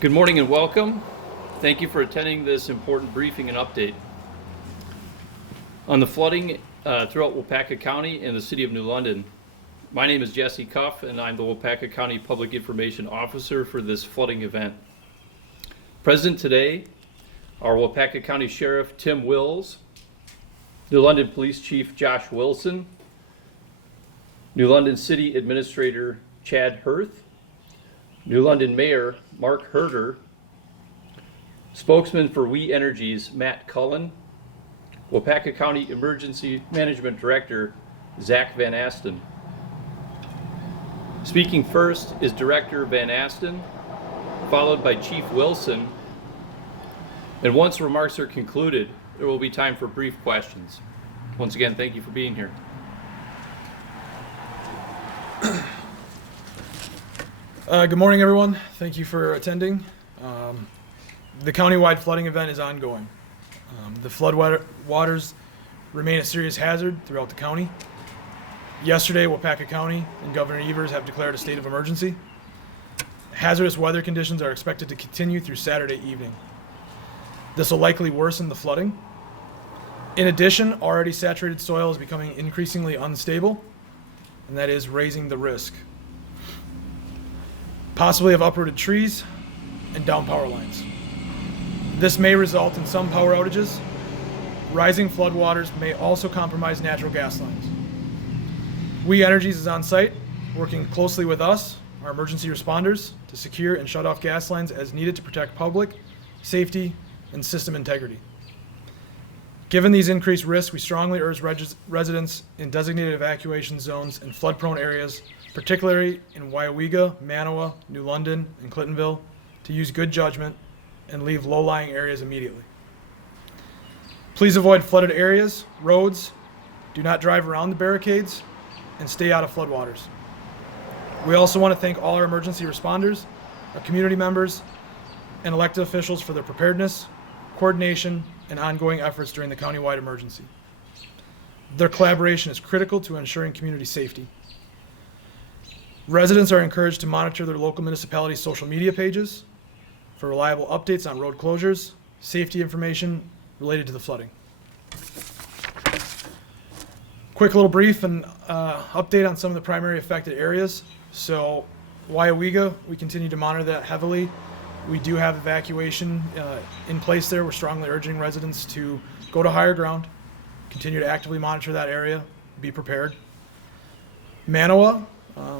Good morning and welcome. Thank you for attending this important briefing and update on the flooding throughout Waupaca County and the City of New London. My name is Jesse Cuff and I'm the Waupaca County Public Information Officer for this flooding event. Present today are Waupaca County Sheriff Tim Wills, New London Police Chief Josh Wilson, New London City Administrator Chad Hirth, New London Mayor Mark Herder, spokesman for We Energies Matt Cullen, Waupaca County Emergency Management Director Zach Van Asten. Speaking first is Director Van Asten, followed by Chief Wilson, and once remarks are concluded, there will be time for brief questions. Once again, thank you for being here. Good morning, everyone. Thank you for attending. The countywide flooding event is ongoing. The flood waters remain a serious hazard throughout the county. Yesterday, Waupaca County and Governor Evers have declared a state of emergency. Hazardous weather conditions are expected to continue through Saturday evening. This will likely worsen the flooding. In addition, already saturated soil is becoming increasingly unstable, and that is raising the risk possibly of uprooted trees and down power lines. This may result in some power outages. Rising floodwaters may also compromise natural gas lines. We Energies is on site, working closely with us, our emergency responders, to secure and shut off gas lines as needed to protect public safety and system integrity. Given these increased risks, we strongly urge residents in designated evacuation zones and flood-prone areas, particularly in Waiawega, Manawa, New London, and Clintonville, to use good judgment and leave low-lying areas immediately. Please avoid flooded areas, roads, do not drive around the barricades, and stay out of floodwaters. We also want to thank all our emergency responders, our community members, and elected officials for their preparedness, coordination, and ongoing efforts during the countywide emergency. Their collaboration is critical to ensuring community safety. Residents are encouraged to monitor their local municipality social media pages for reliable updates on road closures, safety information related to the flooding. Quick little brief and update on some of the primary affected areas. So Waiawega, we continue to monitor that heavily. We do have evacuation in place there. We're strongly urging residents to go to higher ground, continue to actively monitor that area, be prepared. Manawa,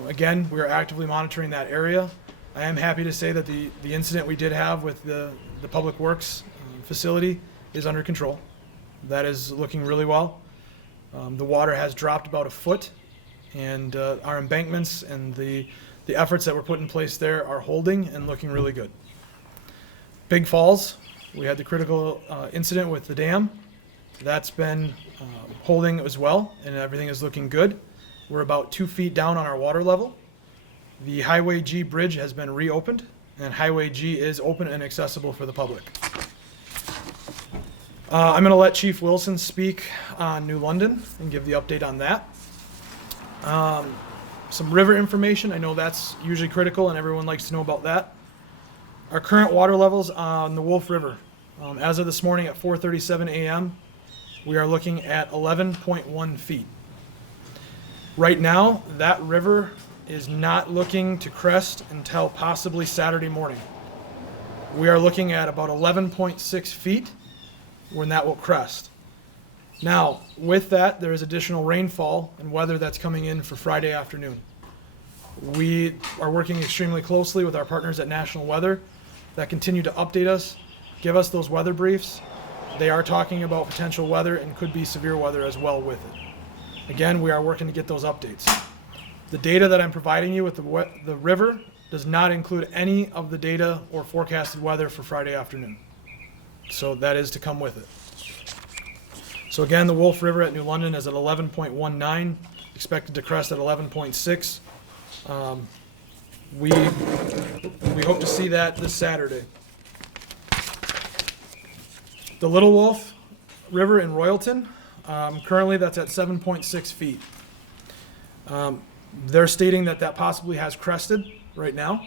again, we are actively monitoring that area. I am happy to say that the incident we did have with the Public Works facility is under control. That is looking really well. The water has dropped about a foot, and our embankments and the efforts that were put in place there are holding and looking really good. Big Falls, we had the critical incident with the dam. That's been holding as well, and everything is looking good. We're about 2 feet down on our water level. The Highway G bridge has been reopened, and Highway G is open and accessible for the public. I'm going to let Chief Wilson speak on New London and give the update on that. Some river information, I know that's usually critical and everyone likes to know about that. Our current water levels on the Wolf River, as of this morning at 4:37 a.m., we are looking at 11.1 feet. Right now, that river is not looking to crest until possibly Saturday morning. We are looking at about 11.6 feet when that will crest. Now, with that, there is additional rainfall and weather that's coming in for Friday afternoon. We are working extremely closely with our partners at National Weather that continue to update us, give us those weather briefs. They are talking about potential weather and could be severe weather as well with it. Again, we are working to get those updates. The data that I'm providing you with the river does not include any of the data or forecasted weather for Friday afternoon. So that is to come with it. So again, the Wolf River at New London is at 11.19, expected to crest at 11.6. We hope to see that this Saturday. The Little Wolf River in Royalton, currently that's at 7.6 feet. They're stating that possibly has crested right now.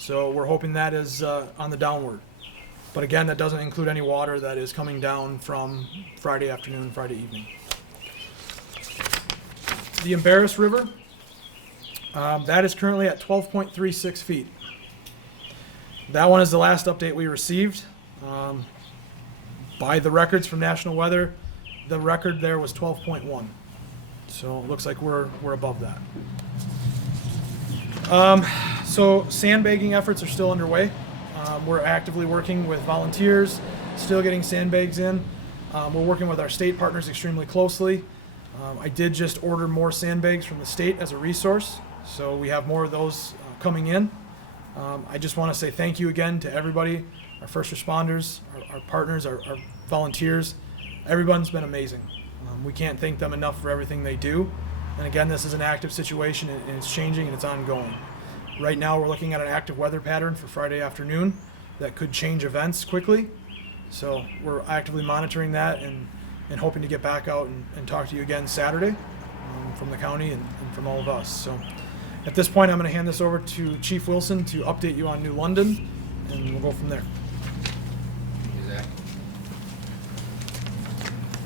So we're hoping that is on the downward. But again, that doesn't include any water that is coming down from Friday afternoon, Friday evening. The Embarrass River, that is currently at 12.36 feet. That one is the last update we received. By the records from National Weather, the record there was 12.1. So it looks like we're above that. So sandbagging efforts are still underway. We're actively working with volunteers, still getting sandbags in. We're working with our state partners extremely closely. I did just order more sandbags from the state as a resource, so we have more of those coming in. I just want to say thank you again to everybody, our first responders, our partners, our volunteers. Everyone's been amazing. We can't thank them enough for everything they do. And again, this is an active situation and it's changing and it's ongoing. Right now we're looking at an active weather pattern for Friday afternoon that could change events quickly. So we're actively monitoring that and hoping to get back out and talk to you again Saturday from the county and from all of us. So at this point, I'm going to hand this over to Chief Wilson to update you on New London, and we'll go from there.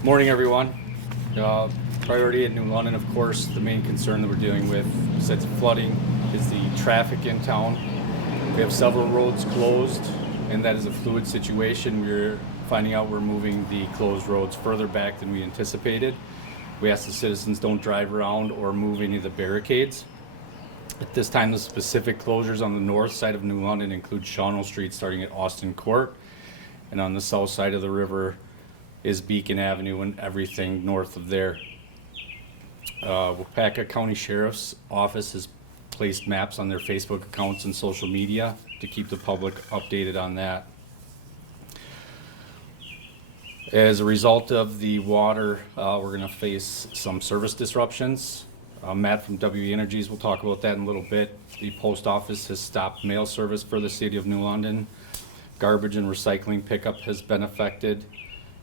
Morning, everyone. Priority at New London, of course, the main concern that we're dealing with, besides flooding, is the traffic in town. We have several roads closed, and that is a fluid situation. We're finding out we're moving the closed roads further back than we anticipated. We ask the citizens don't drive around or move any of the barricades. At this time, the specific closures on the north side of New London include Shawnell Street starting at Austin Court, and on the south side of the river is Beacon Avenue and everything north of there. Waupaca County Sheriff's Office has placed maps on their Facebook accounts and social media to keep the public updated on that. As a result of the water, we're going to face some service disruptions. Matt from WE Energies will talk about that in a little bit. The post office has stopped mail service for the city of New London. Garbage and recycling pickup has been affected.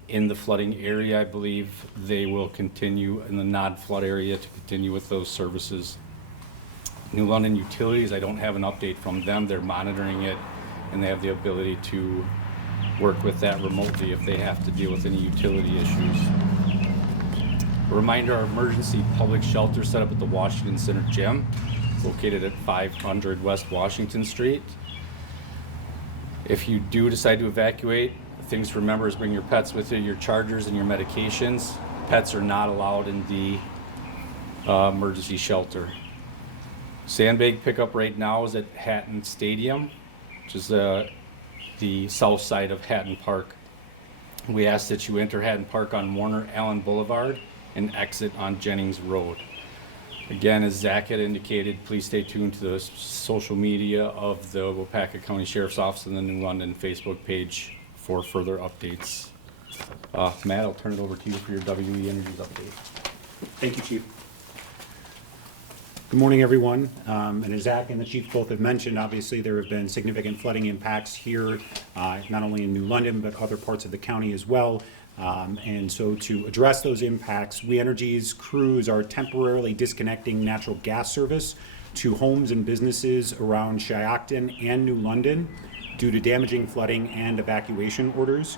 In the flooding area, I believe they will continue in the non-flood area to continue with those services. New London Utilities, I don't have an update from them. They're monitoring it and they have the ability to work with that remotely if they have to deal with any utility issues. A reminder, our emergency public shelter set up at the Washington Center Gym, located at 500 West Washington Street. If you do decide to evacuate, things to remember is bring your pets with you, your chargers and your medications. Pets are not allowed in the emergency shelter. Sandbag pickup right now is at Hatton Stadium, which is the south side of Hatton Park. We ask that you enter Hatton Park on Warner Allen Boulevard and exit on Jennings Road. Again, as Zach had indicated, please stay tuned to the social media of the Waupaca County Sheriff's Office and the New London Facebook page for further updates. Matt, I'll turn it over to you for your WE Energies update. Thank you, Chief. Good morning, everyone. And as Zach and the Chief both have mentioned, obviously there have been significant flooding impacts here, not only in New London, but other parts of the county as well. And so to address those impacts, We Energies crews are temporarily disconnecting natural gas service to homes and businesses around Shiocton and New London due to damaging flooding and evacuation orders.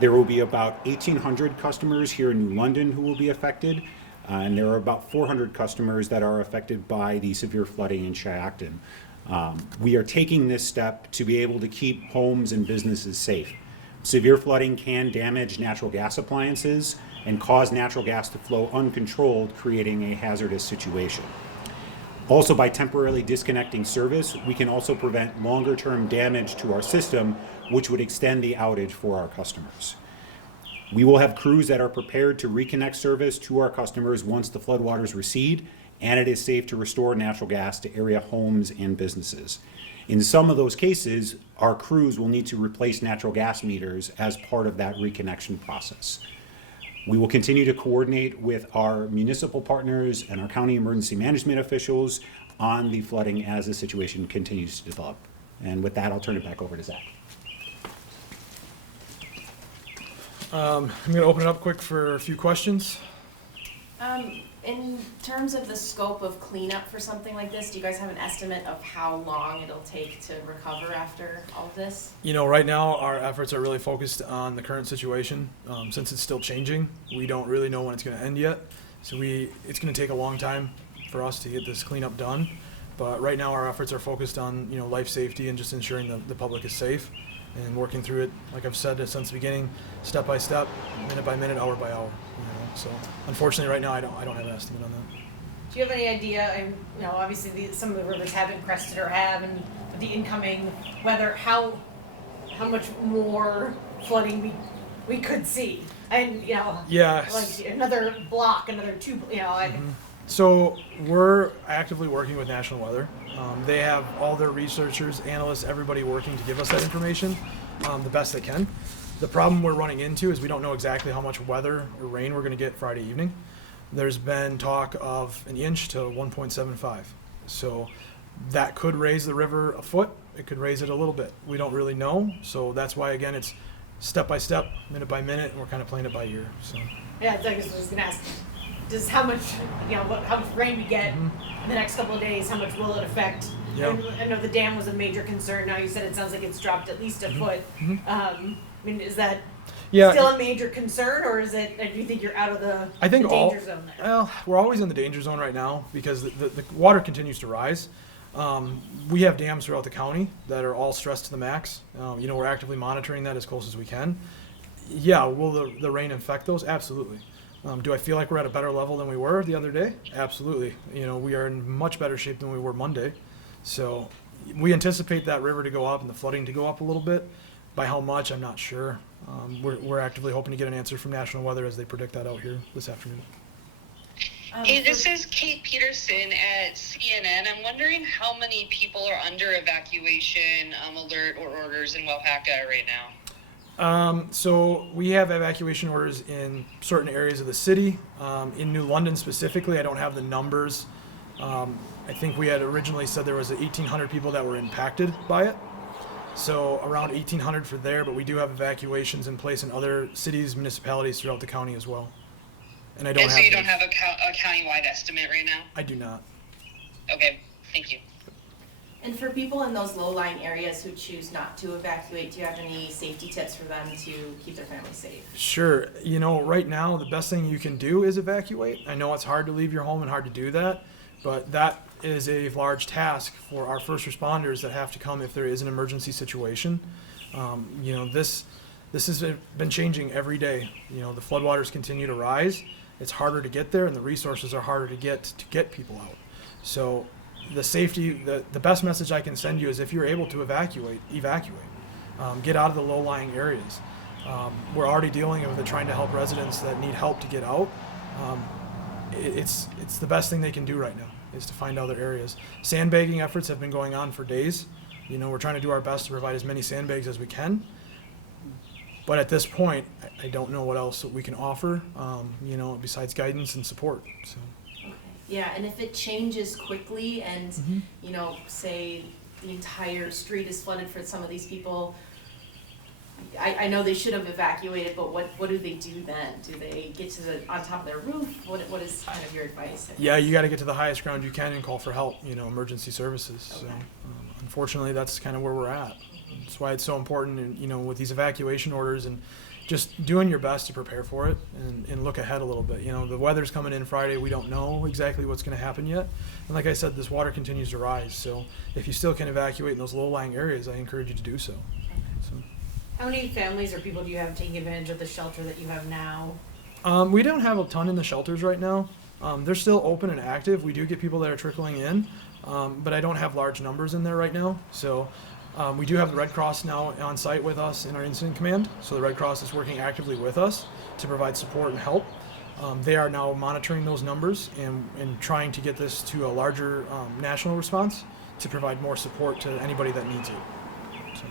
There will be about 1,800 customers here in New London who will be affected, and there are about 400 customers that are affected by the severe flooding in Shiocton. We are taking this step to be able to keep homes and businesses safe. Severe flooding can damage natural gas appliances and cause natural gas to flow uncontrolled, creating a hazardous situation. Also, by temporarily disconnecting service, we can also prevent longer-term damage to our system, which would extend the outage for our customers. We will have crews that are prepared to reconnect service to our customers once the floodwaters recede and it is safe to restore natural gas to area homes and businesses. In some of those cases, our crews will need to replace natural gas meters as part of that reconnection process. We will continue to coordinate with our municipal partners and our county emergency management officials on the flooding as the situation continues to develop. And with that, I'll turn it back over to Zach. I'm going to open it up quick for a few questions. In terms of the scope of cleanup for something like this, do you guys have an estimate of how long it'll take to recover after all of this? You know, right now our efforts are really focused on the current situation. Since it's still changing, we don't really know when it's going to end yet. So it's going to take a long time for us to get this cleanup done. But right now our efforts are focused on, you know, life safety and just ensuring the public is safe and working through it, like I've said since the beginning, step by step, minute by minute, hour by hour. You know? So unfortunately right now I don't have an estimate on that. Do you have any idea, and, you know, obviously some of the rivers have been crested or have, and the incoming weather, how much more flooding we could see? And, you know, Yeah. like another block, another two, you know, like, So we're actively working with National Weather. They have all their researchers, analysts, everybody working to give us that information the best they can. The problem we're running into is we don't know exactly how much weather or rain we're going to get Friday evening. There's been talk of an inch to 1.75. So that could raise the river a foot. It could raise it a little bit. We don't really know. So that's why, again, it's step by step, minute by minute, and we're kind of playing it by ear. So. yeah, I was just gonna ask, just how much, you know, how much rain we get in the next couple of days, how much will it affect? Yeah. And I know the dam was a major concern. Now you said it sounds like it's dropped at least a foot. I mean, is that Yeah. still a major concern, or is it? Do you think you're out of the, I think the danger zone there? Well, we're always in the danger zone right now because the water continues to rise. We have dams throughout the county that are all stressed to the max. You know, we're actively monitoring that as close as we can. Yeah, will the rain affect those? Absolutely. Do I feel like we're at a better level than we were the other day? Absolutely. You know, we are in much better shape than we were Monday. So we anticipate that river to go up and the flooding to go up a little bit. By how much, I'm not sure. We're actively hoping to get an answer from National Weather as they predict that out here this afternoon. Hey, this is Kate Peterson at CNN. I'm wondering how many people are under evacuation alert or orders in Waupaca right now. So we have evacuation orders in certain areas of the city. In New London specifically, I don't have the numbers. I think we had originally said there was 1,800 people that were impacted by it. So around 1,800 for there, but we do have evacuations in place in other cities, municipalities throughout the county as well. And I don't And have. so you don't have a countywide estimate right now? I do not. Okay, thank you. And for people in those low-lying areas who choose not to evacuate, do you have any safety tips for them to keep their families safe? Sure. You know, right now, the best thing you can do is evacuate. I know it's hard to leave your home and hard to do that, but that is a large task for our first responders that have to come if there is an emergency situation. You know, this has been changing every day. You know, the floodwaters continue to rise. It's harder to get there, and the resources are harder to get people out. So the safety, the best message I can send you is if you're able to evacuate. Get out of the low-lying areas. We're already dealing with trying to help residents that need help to get out. It's the best thing they can do right now is to find other areas. Sandbagging efforts have been going on for days. You know, we're trying to do our best to provide as many sandbags as we can. But at this point, I don't know what else we can offer, you know, besides guidance and support. So. Yeah, and if it changes quickly and, you know, say the entire street is flooded for some of these people, I know they should have evacuated, but what do they do then? Do they get to on top of their roof? What is kind of your advice? Yeah, you got to get to the highest ground you can and call for help, you know, emergency services. Okay. So, unfortunately, that's kind of where we're at. That's why it's so important, and, you know, with these evacuation orders and just doing your best to prepare for it and look ahead a little bit. You know, the weather's coming in Friday. We don't know exactly what's going to happen yet. And like I said, this water continues to rise. So if you still can evacuate in those low-lying areas, I encourage you to do so. How many families or people do you have taking advantage of the shelter that you have now? We don't have a ton in the shelters right now. They're still open and active. We do get people that are trickling in, but I don't have large numbers in there right now. So we do have the Red Cross now on site with us in our incident command. So the Red Cross is working actively with us to provide support and help. They are now monitoring those numbers and trying to get this to a larger national response to provide more support to anybody that needs it. So.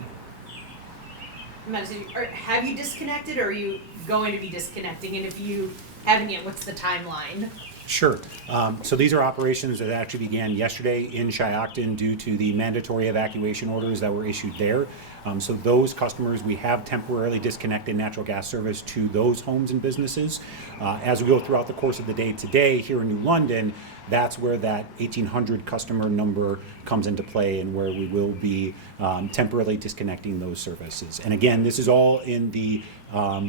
Have you disconnected, or are you going to be disconnecting? And if you haven't yet, what's the timeline? Sure. So these are operations that actually began yesterday in Shiocton due to the mandatory evacuation orders that were issued there. So those customers, we have temporarily disconnected natural gas service to those homes and businesses. As we go throughout the course of the day today here in New London, that's where that 1,800 customer number comes into play and where we will be temporarily disconnecting those services. And again, this is all in the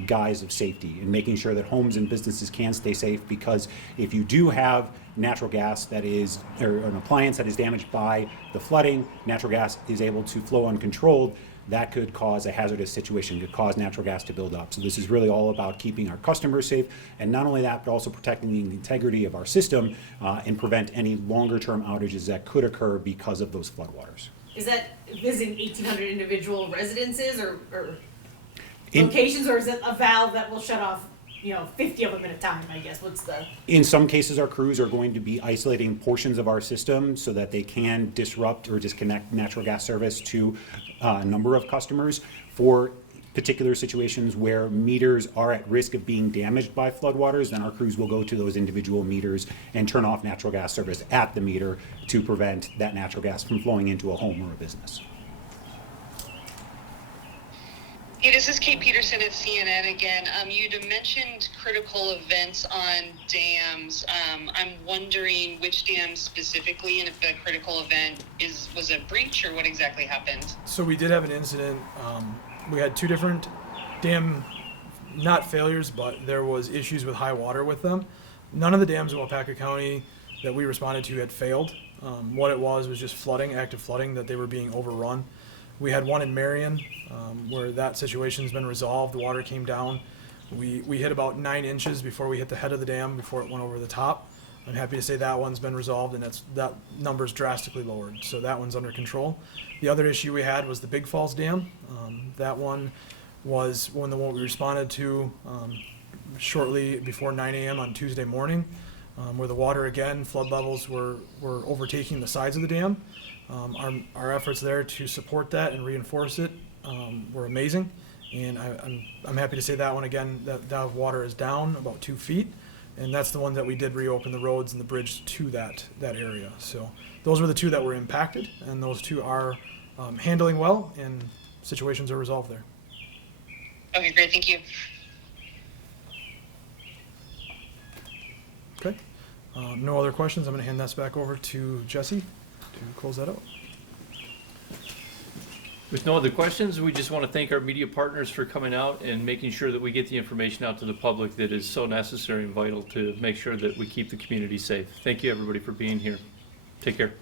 guise of safety and making sure that homes and businesses can stay safe, because if you do have natural gas that is, or an appliance that is damaged by the flooding, natural gas is able to flow uncontrolled, that could cause a hazardous situation, could cause natural gas to build up. So this is really all about keeping our customers safe, and not only that, but also protecting the integrity of our system and prevent any longer-term outages that could occur because of those floodwaters. Is that visiting 1,800 individual residences or In- locations, or is it a valve that will shut off, 50 of them at a time, I guess? What's the... In some cases, our crews are going to be isolating portions of our system so that they can disrupt or disconnect natural gas service to a number of customers. For particular situations where meters are at risk of being damaged by floodwaters, then our crews will go to those individual meters and turn off natural gas service at the meter to prevent that natural gas from flowing into a home or a business. Hey, this is Kate Peterson at CNN again. You'd mentioned critical events on dams. I'm wondering which dams specifically, and if the critical event was a breach or what exactly happened. So we did have an incident. We had two different dam, not failures, but there was issues with high water with them. None of the dams in Waupaca County that we responded to had failed. What it was just flooding, active flooding, that they were being overrun. We had one in Marion where that situation's been resolved. The water came down. We hit about 9 inches before we hit the head of the dam, before it went over the top. I'm happy to say that one's been resolved, and that number's drastically lowered. So that one's under control. The other issue we had was the Big Falls Dam. That one was one we responded to shortly before 9 a.m. on Tuesday morning, where the water, again, flood levels were overtaking the sides of the dam. Our efforts there to support that and reinforce it were amazing, and I'm happy to say that one again, that water is down about 2 feet, and that's the one that we did reopen the roads and the bridge to that area. So those were the two that were impacted, and those two are handling well, and situations are resolved there. Okay, great, thank you. Okay. No other questions. I'm going to hand this back over to Jesse to close that out. With no other questions, we just want to thank our media partners for coming out and making sure that we get the information out to the public that is so necessary and vital to make sure that we keep the community safe. Thank you, everybody, for being here. Take care.